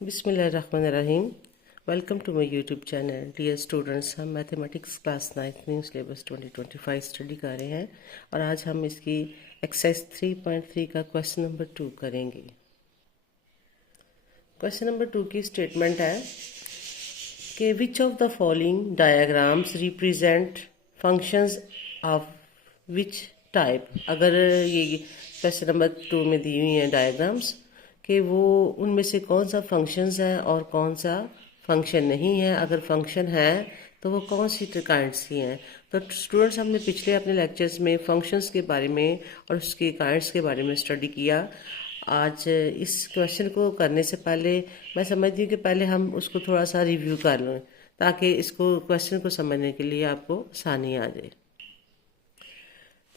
बिस्मिल्लाहिर्रहमानिर्रहीम। Welcome to my YouTube channel. Dear students, हम mathematics class 9 new syllabus 2025 study कर रहे हैं और आज हम इसकी एक्सरसाइज 3.3 का क्वेश्चन नंबर 2 करेंगे। क्वेश्चन नंबर 2 की स्टेटमेंट है कि which of the following diagrams represent functions of which type. अगर ये क्वेश्चन नंबर 2 में दी हुई हैं डायग्राम्स कि वो उनमें से कौन सा फंक्शंस है और कौन सा फंक्शन नहीं है। अगर फंक्शन है तो वो कौन सी काइंड्स की हैं। तो स्टूडेंट्स, हमने पिछले अपने लेक्चर्स में फंक्शंस के बारे में और उसके काइंड्स के बारे में स्टडी किया। आज इस क्वेश्चन को करने से पहले मैं समझती हूँ कि पहले हम उसको थोड़ा सा रिव्यू कर लें ताकि इसको क्वेश्चन को समझने के लिए आपको आसानी आ जाए।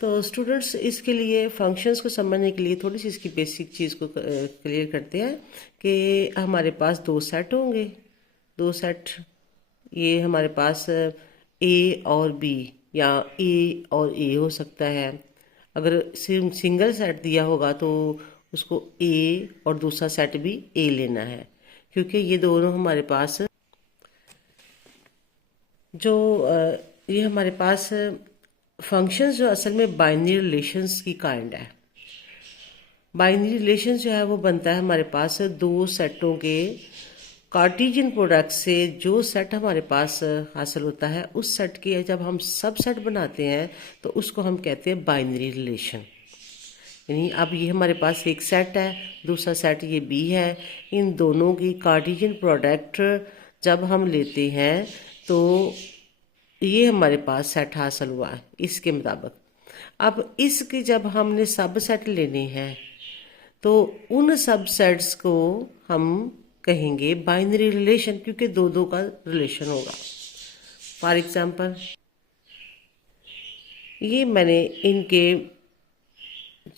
तो स्टूडेंट्स, इसके लिए फंक्शंस को समझने के लिए थोड़ी सी इसकी बेसिक चीज़ को क्लियर करते हैं कि हमारे पास दो सेट होंगे। दो सेट, ये हमारे पास ए और बी या ए और ए हो सकता है। अगर सिंगल सेट दिया होगा तो उसको ए और दूसरा सेट भी ए लेना है, क्योंकि ये दोनों हमारे पास जो ये हमारे पास फंक्शंस जो असल में बाइनरी रिलेशंस की काइंड है। बाइनरी रिलेशन जो है वो बनता है हमारे पास दो सेटों के कार्टेशियन प्रोडक्ट से। जो सेट हमारे पास हासिल होता है उस सेट के जब हम सब सेट बनाते हैं तो उसको हम कहते हैं बाइनरी रिलेशन। यानी अब ये हमारे पास एक सेट है, दूसरा सेट ये बी है। इन दोनों की कार्टेशियन प्रोडक्ट जब हम लेते हैं तो ये हमारे पास सेट हासिल हुआ है इसके मुताबिक। अब इसके जब हमने सब सेट लेने हैं तो उन सब सेट्स को हम कहेंगे बाइनरी रिलेशन, क्योंकि दो दो का रिलेशन होगा। फॉर एग्जांपल, ये मैंने इनके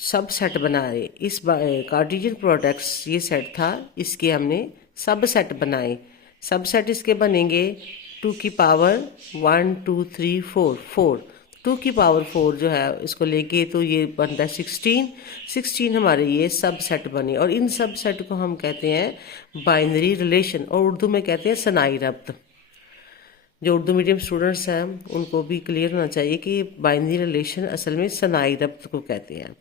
सब सेट बनाए। इस कार्टेशियन प्रोडक्ट्स ये सेट था, इसके हमने सब सेट बनाए। सब सेट इसके बनेंगे 2 की पावर 1 2 3 4 4। 2 की पावर 4 जो है इसको लेके तो ये बनता है 16 हमारे ये सब सेट बने। और इन सब सेट को हम कहते हैं बाइनरी रिलेशन, और उर्दू में कहते हैं सनाई रब्त। जो उर्दू मीडियम स्टूडेंट्स हैं उनको भी क्लियर होना चाहिए कि बाइनरी रिलेशन असल में सनाई रब्त को कहते हैं।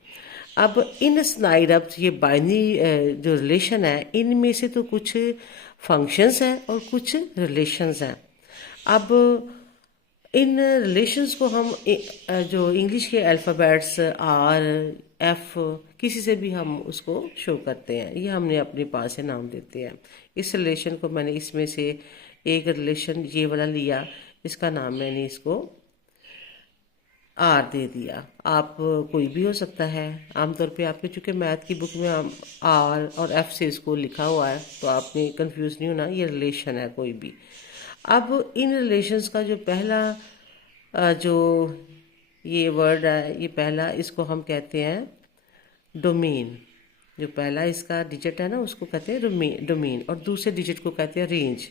अब इन सनाई रब्त, ये बाइनरी जो रिलेशन है, इनमें से तो कुछ फंक्शंस हैं और कुछ रिलेशंस हैं। अब इन रिलेशंस को हम जो इंग्लिश के अल्फ़ाबेट्स आर एफ किसी से भी हम उसको शो करते हैं। ये हमने अपने पास से नाम देते हैं। इस रिलेशन को मैंने इसमें से एक रिलेशन ये वाला लिया, इसका नाम मैंने इसको आर दे दिया। आप कोई भी हो सकता है। आमतौर पे आपके चूँकि मैथ की बुक में आर और एफ से इसको लिखा हुआ है तो आपने कंफ्यूज नहीं होना, ये रिलेशन है कोई भी। अब इन रिलेशंस का जो पहला जो ये वर्ड है, ये पहला इसको हम कहते हैं डोमेन। जो पहला इसका डिजिट है ना उसको कहते हैं डोमेन, और दूसरे डिजिट को कहते हैं रेंज।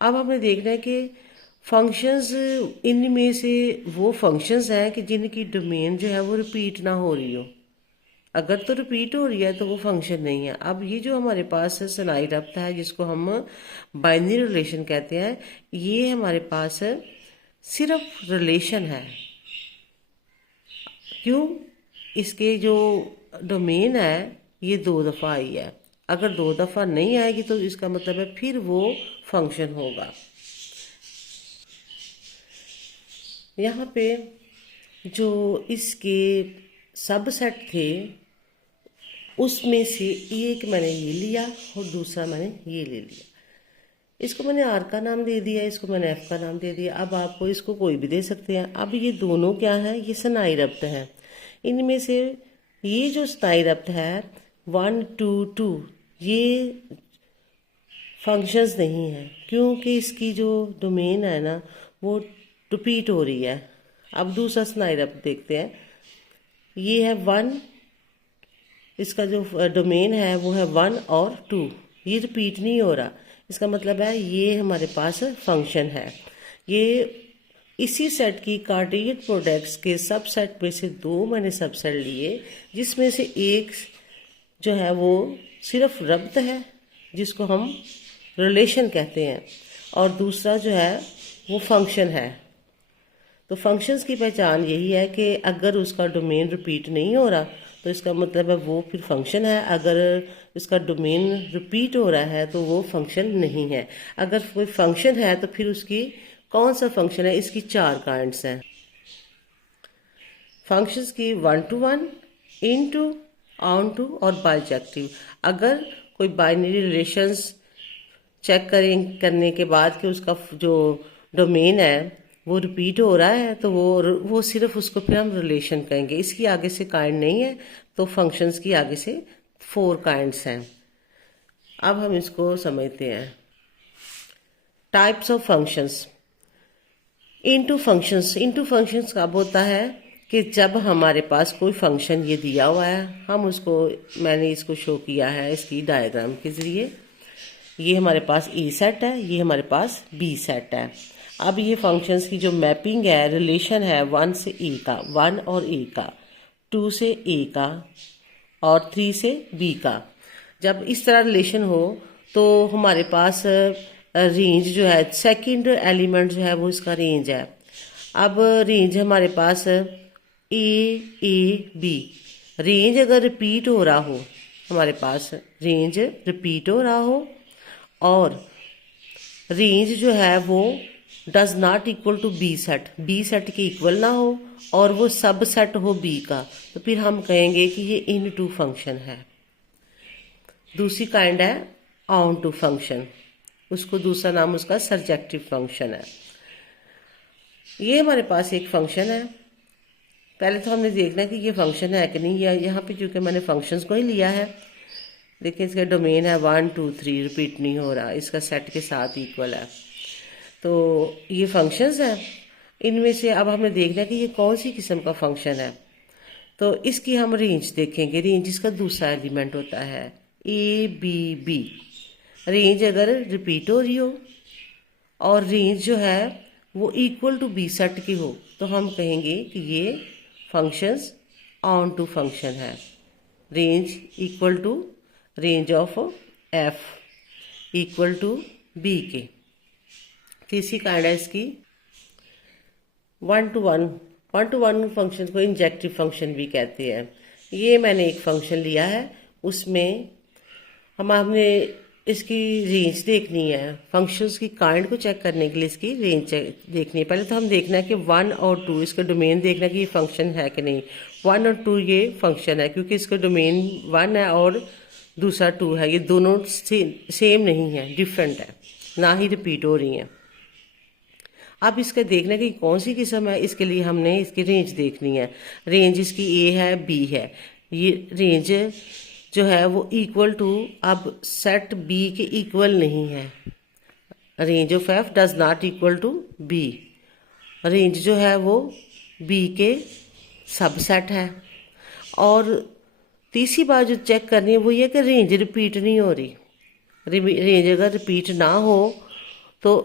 अब हमें देखना है कि फंक्शंस, इनमें से वो फंक्शंस हैं कि जिनकी डोमेन जो है वो रिपीट ना हो रही हो। अगर तो रिपीट हो रही है तो वो फंक्शन नहीं है। अब ये जो हमारे पास सनाई रब्त है जिसको हम बाइनरी रिलेशन कहते हैं, ये हमारे पास सिर्फ रिलेशन है। क्यों? इसके जो डोमेन है ये 2 दफ़ा आई है। अगर 2 दफ़ा नहीं आएगी तो इसका मतलब है फिर वो फंक्शन होगा। यहाँ पे जो इसके सब सेट थे उसमें से एक मैंने ये लिया और दूसरा मैंने ये ले लिया। इसको मैंने आर का नाम दे दिया, इसको मैंने एफ का नाम दे दिया। अब आपको इसको कोई भी दे सकते हैं। अब ये दोनों क्या है, ये सनाई रब्त है। इनमें से ये जो सनाई रब्त है 1 2 2, ये फंक्शंस नहीं है, क्योंकि इसकी जो डोमेन है ना वो रिपीट हो रही है। अब दूसरा सनाई रब्त देखते हैं। ये है 1, इसका जो डोमेन है वो है 1 और 2, ये रिपीट नहीं हो रहा। इसका मतलब है ये हमारे पास फंक्शन है। ये इसी सेट की कार्टेशियन प्रोडक्ट्स के सब सेट में से 2 मैंने सब सेट लिए, जिसमें से एक जो है वो सिर्फ रब्त है जिसको हम रिलेशन कहते हैं, और दूसरा जो है वो फंक्शन है। तो फंक्शंस की पहचान यही है कि अगर उसका डोमेन रिपीट नहीं हो रहा तो इसका मतलब है वो फिर फंक्शन है, अगर इसका डोमेन रिपीट हो रहा है तो वो फंक्शन नहीं है। अगर कोई फंक्शन है तो फिर उसकी कौन सा फंक्शन है, इसकी 4 काइंड्स हैं फंक्शंस की: 1 to 1, into, onto और बाइजेक्टिव। अगर कोई बाइनरी रिलेशंस चेक करने के बाद कि उसका जो डोमेन है वो रिपीट हो रहा है तो वो सिर्फ उसको फिर हम रिलेशन कहेंगे, इसकी आगे से काइंड नहीं है। तो फंक्शंस की आगे से 4 काइंड्स हैं। अब हम इसको समझते हैं। Types of functions. Into functions कब होता है कि जब हमारे पास कोई फंक्शन ये दिया हुआ है, हम उसको, मैंने इसको शो किया है इसकी डायग्राम के ज़रिए। ये हमारे पास ए सेट है, ये हमारे पास बी सेट है। अब ये फंक्शंस की जो मैपिंग है, रिलेशन है 1 से ए का, 1 और ए का, 2 से ए का और 3 से बी का। जब इस तरह रिलेशन हो तो हमारे पास रेंज जो है, सेकंड एलिमेंट जो है वो इसका रेंज है। अब रेंज हमारे पास ए बी, रेंज अगर रिपीट हो रहा हो, हमारे पास रेंज रिपीट हो रहा हो और रेंज जो है वो does not equal to B set के इक्वल ना हो और वो सब सेट हो बी का, तो फिर हम कहेंगे कि ये इन टू फंक्शन है। दूसरी काइंड है ऑन टू फंक्शन, उसको दूसरा नाम उसका सर्जेक्टिव फंक्शन है। ये हमारे पास एक फंक्शन है। पहले तो हमने देखना है कि ये फंक्शन है कि नहीं। यहाँ पे चूंकि मैंने फंक्शंस को ही लिया है, देखिए इसका डोमेन है 1 2 3, रिपीट नहीं हो रहा, इसका सेट के साथ इक्वल है। तो ये फंक्शंस हैं। इनमें से अब हमें देखना है कि ये कौन सी किस्म का फंक्शन है। तो इसकी हम रेंज देखेंगे। रेंज इसका दूसरा एलिमेंट होता है बी। रेंज अगर रिपीट हो रही हो और रेंज जो है वो इक्वल टू बी सेट की हो तो हम कहेंगे कि ये फंक्शंस ऑन टू फंक्शन है। Range equal to range of F equal to B के। तीसरी काइंड है इसकी 1 to 1 फंक्शन को इंजेक्टिव फंक्शन भी कहते हैं। ये मैंने एक फंक्शन लिया है, उसमें हमने इसकी रेंज देखनी है। फंक्शंस की काइंड को चेक करने के लिए इसकी रेंज देखनी है। पहले तो हम देखना है कि 1 और 2, इसका डोमेन देखना है कि ये फंक्शन है कि नहीं। 1 और 2 ये फंक्शन है क्योंकि इसका डोमेन 1 है और दूसरा 2 है। ये दोनों सेम नहीं है, डिफरेंट है, ना ही रिपीट हो रही हैं। अब इसका देखना है कि कौन सी किस्म है, इसके लिए हमने इसकी रेंज देखनी है। रेंज इसकी ए है, बी है। ये रेंज जो है वो इक्वल टू, अब सेट बी के इक्वल नहीं है। Range of F does not equal to B. Range जो है वो बी के सबसेट है। और तीसरी बात जो चेक करनी है वो ये कि रेंज रिपीट नहीं हो रही। रेंज अगर रिपीट ना हो तो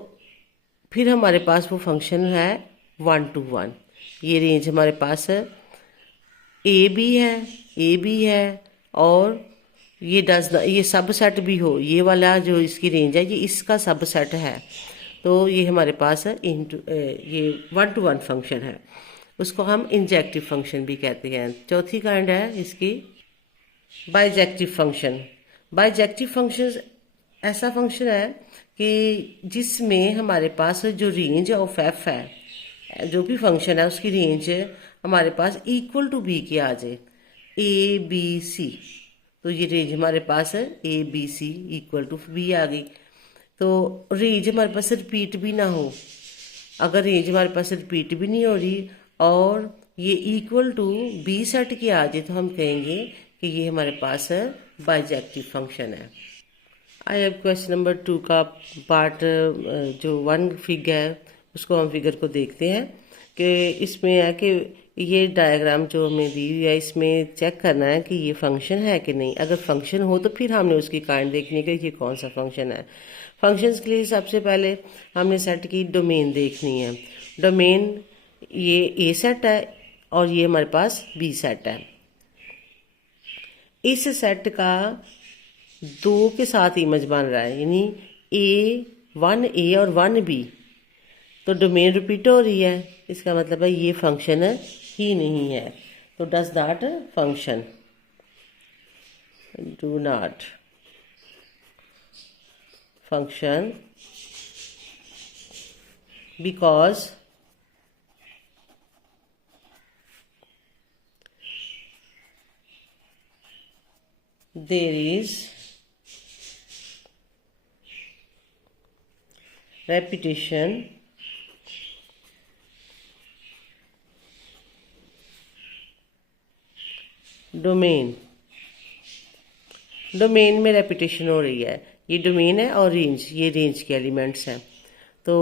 फिर हमारे पास वो फंक्शन है 1 to 1। ये रेंज हमारे पास ए बी है और ये सब सेट भी हो, ये वाला जो इसकी रेंज है ये इसका सब सेट है, तो ये हमारे पास ये 1 to 1 फंक्शन है। उसको हम इंजेक्टिव फंक्शन भी कहते हैं। चौथी काइंड है इसकी बाइजेक्टिव फंक्शन। बाइजेक्टिव फंक्शन ऐसा फंक्शन है कि जिसमें हमारे पास जो रेंज ऑफ एफ है, जो भी फंक्शन है उसकी रेंज हमारे पास इक्वल टू बी की आ जाए, ए बी सी। तो ये रेंज हमारे पास है A B C equal to B आ गई। तो रेंज हमारे पास रिपीट भी ना हो। अगर रेंज हमारे पास रिपीट भी नहीं हो रही और ये इक्वल टू बी सेट की आ जाए तो हम कहेंगे कि ये हमारे पास बाइजेक्टिव फंक्शन है। आई हैव क्वेश्चन नंबर 2 का पार्ट जो 1 फिग है उसको हम फिगर को देखते हैं कि इसमें है कि ये डायग्राम जो हमें दी हुई है इसमें चेक करना है कि ये फंक्शन है कि नहीं। अगर फंक्शन हो तो फिर हमने उसकी काइंड देखनी है कि ये कौन सा फंक्शन है। फंक्शंस के लिए सबसे पहले हमने सेट की डोमेन देखनी है। डोमेन ये ए सेट है और ये हमारे पास बी सेट है। इस सेट का दो के साथ इमेज बन रहा है, यानी वन ए और वन बी, तो डोमेन रिपीट हो रही है, इसका मतलब है ये फंक्शन ही नहीं है। तो does that function, do not function because there is repetition domain में रेपिटेशन हो रही है। ये डोमेन है और रेंज, ये रेंज के एलिमेंट्स हैं। तो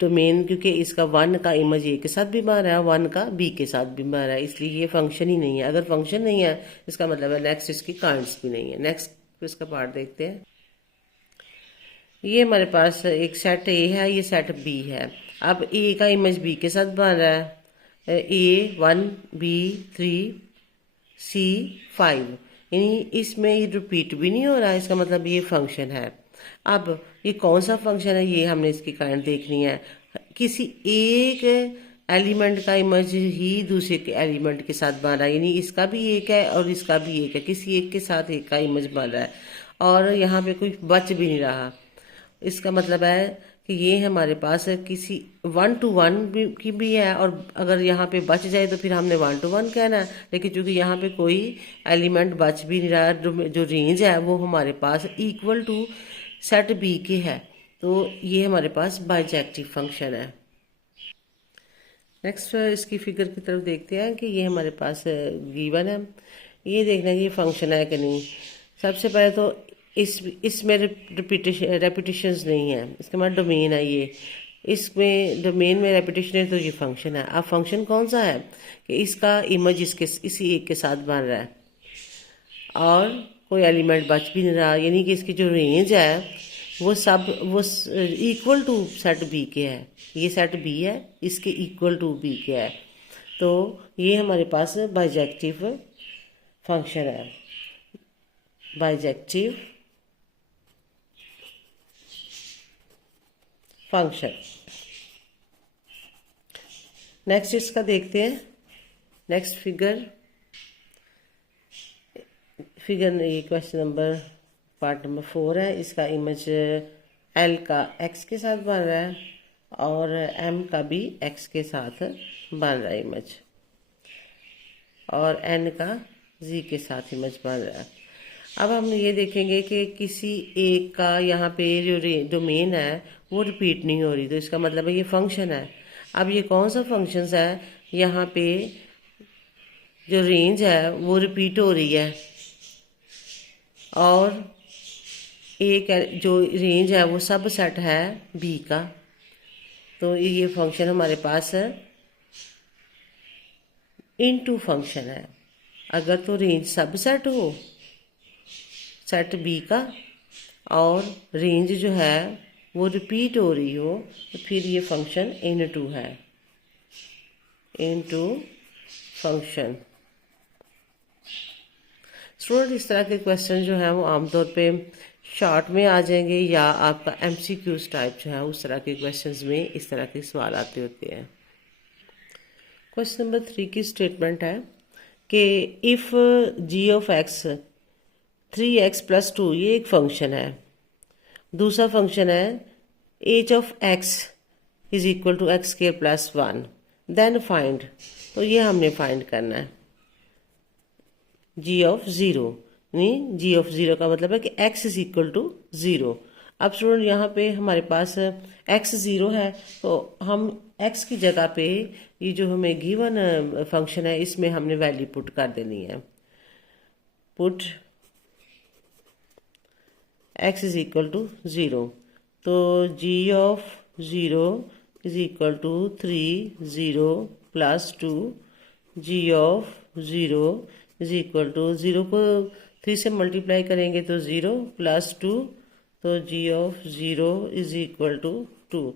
डोमेन, क्योंकि इसका वन का इमेज ए के साथ भी बन रहा है, वन का बी के साथ भी बन रहा है, इसलिए ये फंक्शन ही नहीं है। अगर फंक्शन नहीं है इसका मतलब है नेक्स्ट इसकी काइंड्स भी नहीं है। नेक्स्ट इसका पार्ट देखते हैं। ये हमारे पास एक सेट ए है, ये सेट बी है। अब ए का इमेज बी के साथ बन रहा है, A1 B3 C5, यानी इसमें ये रिपीट भी नहीं हो रहा है, इसका मतलब ये फंक्शन है। अब ये कौन सा फंक्शन है, ये हमने इसकी काइंड देखनी है। किसी एक एलिमेंट का इमेज ही दूसरे के एलिमेंट के साथ बन रहा है, यानी इसका भी एक है और इसका भी एक है, किसी एक के साथ एक का इमेज बन रहा है और यहाँ पे कोई बच भी नहीं रहा। इसका मतलब है कि ये हमारे पास किसी 1 to 1 की भी है, और अगर यहाँ पे बच जाए तो फिर हमने 1 to 1 कहना है। लेकिन चूंकि यहाँ पे कोई एलिमेंट बच भी नहीं रहा, जो रेंज है वो हमारे पास इक्वल टू सेट बी के है, तो ये हमारे पास बाइजेक्टिव फंक्शन है। नेक्स्ट इसकी फिगर की तरफ देखते हैं कि ये हमारे पास गिवन है। ये देखना है ये फंक्शन है कि नहीं। सबसे पहले तो इसमें रेपिटेशंस नहीं है, इसके बाद डोमेन है ये, इसमें डोमेन में रेपिटेशन है तो ये फंक्शन है। अब फंक्शन कौन सा है कि इसका इमेज इसी एक के साथ बन रहा है और कोई एलिमेंट बच भी नहीं रहा, यानी कि इसकी जो रेंज है वो इक्वल टू सेट बी के है। ये सेट बी है, इसके इक्वल टू बी के है, तो ये हमारे पास बाइजेक्टिव फंक्शन है। Bijective function. नेक्स्ट इसका देखते हैं। नेक्स्ट फिगर ये क्वेश्चन नंबर पार्ट नंबर 4 है। इसका इमेज एल का एक्स के साथ बन रहा है और एम का भी एक्स के साथ बन रहा है इमेज, और एन का जी के साथ इमेज बन रहा है। अब हम ये देखेंगे कि किसी एक का यहाँ पे जो डोमेन है वो रिपीट नहीं हो रही, तो इसका मतलब है ये फंक्शन है। अब ये कौन सा फंक्शन है, यहाँ पे जो रेंज है वो रिपीट हो रही है और एक जो रेंज है वो सब सेट है बी का, तो ये फंक्शन हमारे पास इनटू फंक्शन है। अगर तो रेंज सब सेट हो सेट बी का और रेंज जो है वो रिपीट हो रही हो, तो फिर ये फंक्शन इनटू है, इनटू फंक्शन। स्टूडेंट इस तरह के क्वेश्चन जो है वो आमतौर पे शॉर्ट में आ जाएंगे या आपका एमसीक्यूज टाइप जो है उस तरह के क्वेश्चंस में इस तरह के सवाल आते होते हैं। क्वेश्चन नंबर 3 की स्टेटमेंट है कि if ji of x 3x + 2, ये एक फंक्शन है। दूसरा फंक्शन है H of x is equal to x² + 1, then find. तो ये हमने फाइंड करना है जी ऑफ 0, यानी जी ऑफ 0 का मतलब है कि x इज इक्वल टू 0। अब स्टूडेंट यहाँ पे हमारे पास x 0 है, तो हम x की जगह पे ये जो हमें गिवन फंक्शन है इसमें हमने वैल्यू पुट कर देनी है। Put x is equal to 0, तो g of 0 is equal to 3 0 + 2, g of 0 is equal to 0 को 3 से मल्टीप्लाई करेंगे तो 0 + 2, तो g of 0 is equal to 2।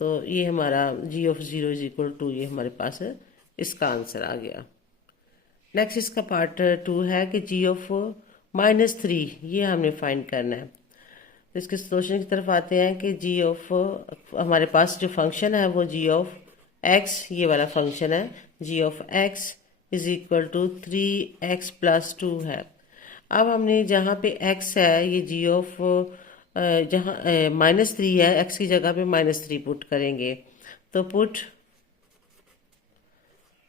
तो ये हमारा g of 0 is equal to ये हमारे पास इसका आंसर आ गया। नेक्स्ट इसका पार्ट 2 है कि g ऑफ -3, ये हमने फाइंड करना है। तो इसके सोल्यूशन की तरफ आते हैं कि जी ऑफ, हमारे पास जो फंक्शन है वो जी ऑफ एक्स, ये वाला फंक्शन है, g of x is equal to 3x+2 है। अब हमने जहाँ पे x है, ये जी ऑफ जहाँ -3 है, x की जगह पे -3 पुट करेंगे। तो पुट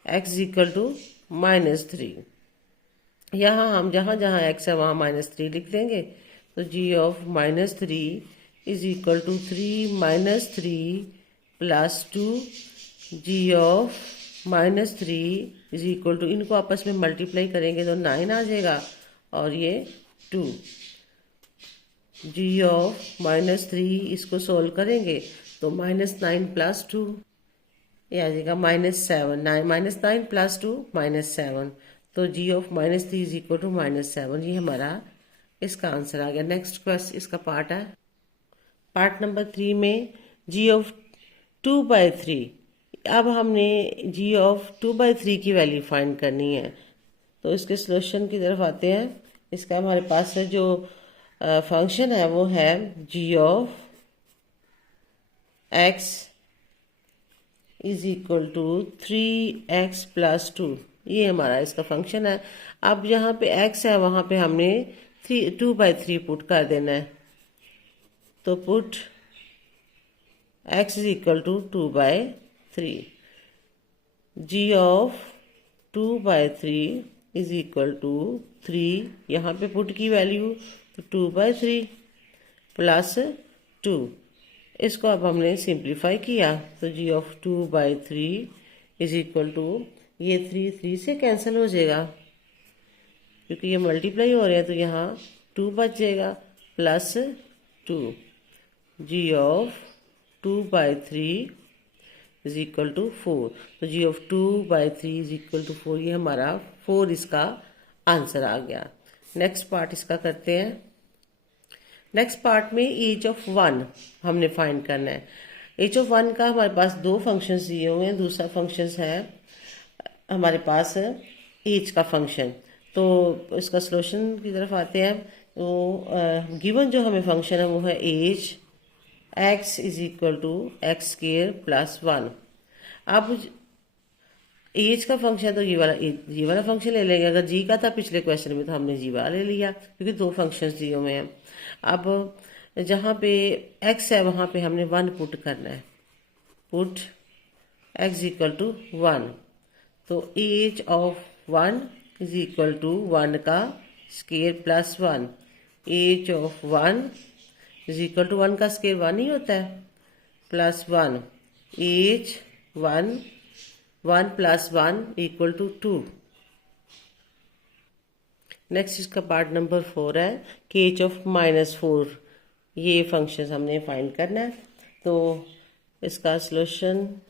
x इक्वल टू -3, यहाँ हम जहाँ जहाँ x है वहाँ -3 लिख देंगे। तो g of -3 is equal to 3 - 3 + 2, g of -3 is equal to, इनको आपस में मल्टीप्लाई करेंगे तो 9 आ जाएगा और ये 2। जी ऑफ -3 इसको सोल्व करेंगे तो -9 + 2 ये आ जाएगा -7, -9 + 2 -7। तो g of -3 is equal to -7, ये हमारा इसका आंसर आ गया। नेक्स्ट क्वेश्चन इसका पार्ट है, पार्ट नंबर 3 में जी ऑफ 2/3। अब हमने जी ऑफ 2/3 की वैल्यू फाइंड करनी है। तो इसके सॉल्यूशन की तरफ आते हैं। इसका हमारे पास है जो फंक्शन है वो है g of x is equal to 3x+2, ये हमारा इसका फंक्शन है। अब जहाँ पे x है वहाँ पे हमने 2/3 पुट कर देना है। तो put x is equal to 2/3, G of 2/3 is equal to 3, यहाँ पे पुट की वैल्यू तो 2/3 + 2, इसको अब हमने सिंप्लीफाई किया तो g of 2/3 is equal to, ये 3 से कैंसिल हो जाएगा क्योंकि ये मल्टीप्लाई हो रहे हैं, तो यहाँ 2 बच जाएगा +2, g of 2/3 is equal to 4। तो g of 2/3 is equal to 4, ये हमारा 4 इसका आंसर आ गया। नेक्स्ट पार्ट इसका करते हैं। नेक्स्ट पार्ट में एज ऑफ 1 हमने फाइंड करना है। एज ऑफ 1 का हमारे पास 2 फंक्शंस दिए हुए हैं। दूसरा फंक्शंस है हमारे पास एज का फंक्शन। तो इसका सॉल्यूशन की तरफ आते हैं। तो गिवन जो हमें फंक्शन है वो है H x is equal to x² + 1। अब एज का फंक्शन तो ये वाला फंक्शन ले लेंगे। अगर जी का था पिछले क्वेश्चन में तो हमने जी वाला ले लिया क्योंकि 2 फंक्शंस दिए हुए हैं। अब जहाँ पे x है वहाँ पे हमने 1 पुट करना है। पुट x इक्वल टू 1, तो H of 1 is equal to 1 का square + 1, H of 1 is equal to 1 का स्क्वायर 1 ही होता है +1, एज 1 + 1 इक्वल टू 2। नेक्स्ट इसका पार्ट नंबर 4 है कि एज ऑफ -4, ये फंक्शन हमने फाइंड करना है। तो इसका सॉल्यूशन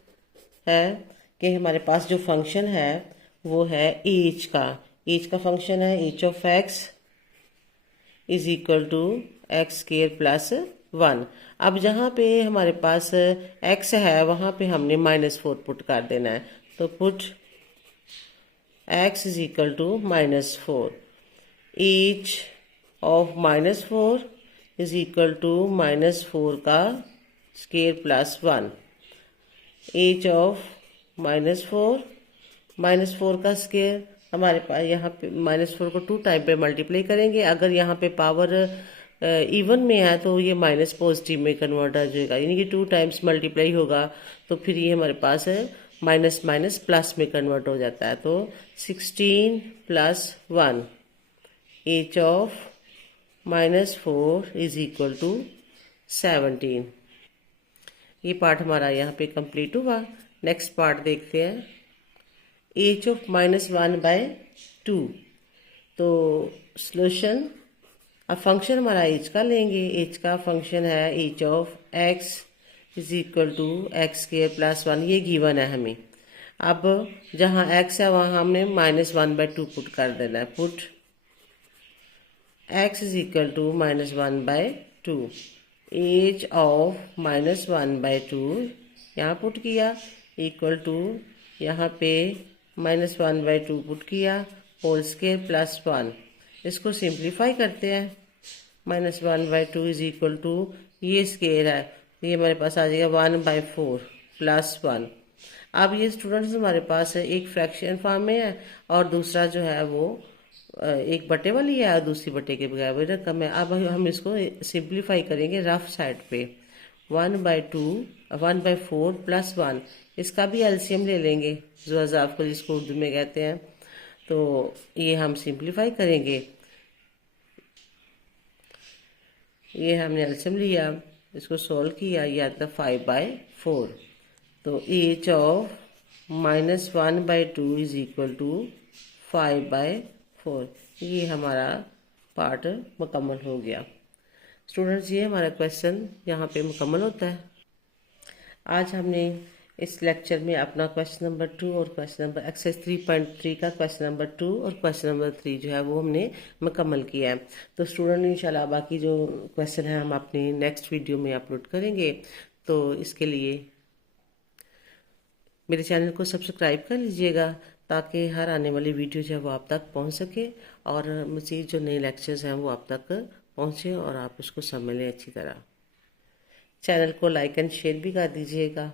है कि हमारे पास जो फंक्शन है वो है एज का। एज का फंक्शन है H of x is equal to x² + 1। अब जहाँ पे हमारे पास x है वहाँ पे हमने -4 पुट कर देना है। तो put x is equal to -4, H of -4 is equal to -4 का स्क्वायर + 1, एच ऑफ -4 का स्क्वायर, हमारे पास यहाँ पे -4 को 2 टाइम पे मल्टीप्लाई करेंगे। अगर यहाँ पे पावर इवन में है तो ये माइनस पॉजिटिव में कन्वर्ट हो जाएगा, यानी कि 2 टाइम्स मल्टीप्लाई होगा तो फिर ये हमारे पास है माइनस माइनस प्लस में कन्वर्ट हो जाता है। तो 16 + 1, H of -4 is equal to 17। ये पार्ट हमारा यहाँ पे कंप्लीट हुआ। नेक्स्ट पार्ट देखते हैं, एच ऑफ -1/2। तो सॉल्यूशन, अब फंक्शन हमारा एच का लेंगे। एच का फंक्शन है H of x is equal to x² + 1, ये गिवन है हमें। अब जहाँ x है वहाँ हमने -1/2 पुट कर देना है। Put x is equal to -1/2, H of -1/2 यहाँ पुट किया इक्वल टू, यहाँ पे -1/2 पुट किया होल स्क्वायर + 1, इसको सिंप्लीफाई करते हैं। -1/2 इज इक्वल टू, ये स्केयर है, ये हमारे पास आ जाएगा 1/4 + 1। अब ये स्टूडेंट्स हमारे पास एक फ्रैक्शन फॉर्म में है और दूसरा जो है वो एक बटे वाली है और दूसरी बटे के बगैर वही रकम है। अब हम इसको सिंप्लीफाई करेंगे रफ साइड पे। 1/4 + 1, इसका भी एलसीएम ले लेंगे, जो अज़ाफ को जिसको उर्दू में कहते हैं। तो ये हम सिंप्लीफाई करेंगे। ये हमने एलसीएम लिया, इसको सोल्व किया, ये आता 5/4। तो H of -1/2 is equal to 5/4। ये हमारा पार्ट मुकम्मल हो गया। स्टूडेंट्स, ये हमारा क्वेश्चन यहाँ पे मुकम्मल होता है। आज हमने इस लेक्चर में अपना क्वेश्चन नंबर 2 और क्वेश्चन नंबर एक्सरसाइज 3.3 का क्वेश्चन नंबर 2 और क्वेश्चन नंबर 3 जो है वो हमने मुकम्मल किया है। तो स्टूडेंट, इंशाल्लाह बाकी जो क्वेश्चन है हम अपनी नेक्स्ट वीडियो में अपलोड करेंगे। तो इसके लिए मेरे चैनल को सब्सक्राइब कर लीजिएगा ताकि हर आने वाली वीडियो जो है वो आप तक पहुंच सके और मज़ीद जो नए लेक्चर्स हैं वो आप तक पहुंचे और आप उसको समझ लें अच्छी तरह। चैनल को लाइक एंड शेयर भी कर दीजिएगा।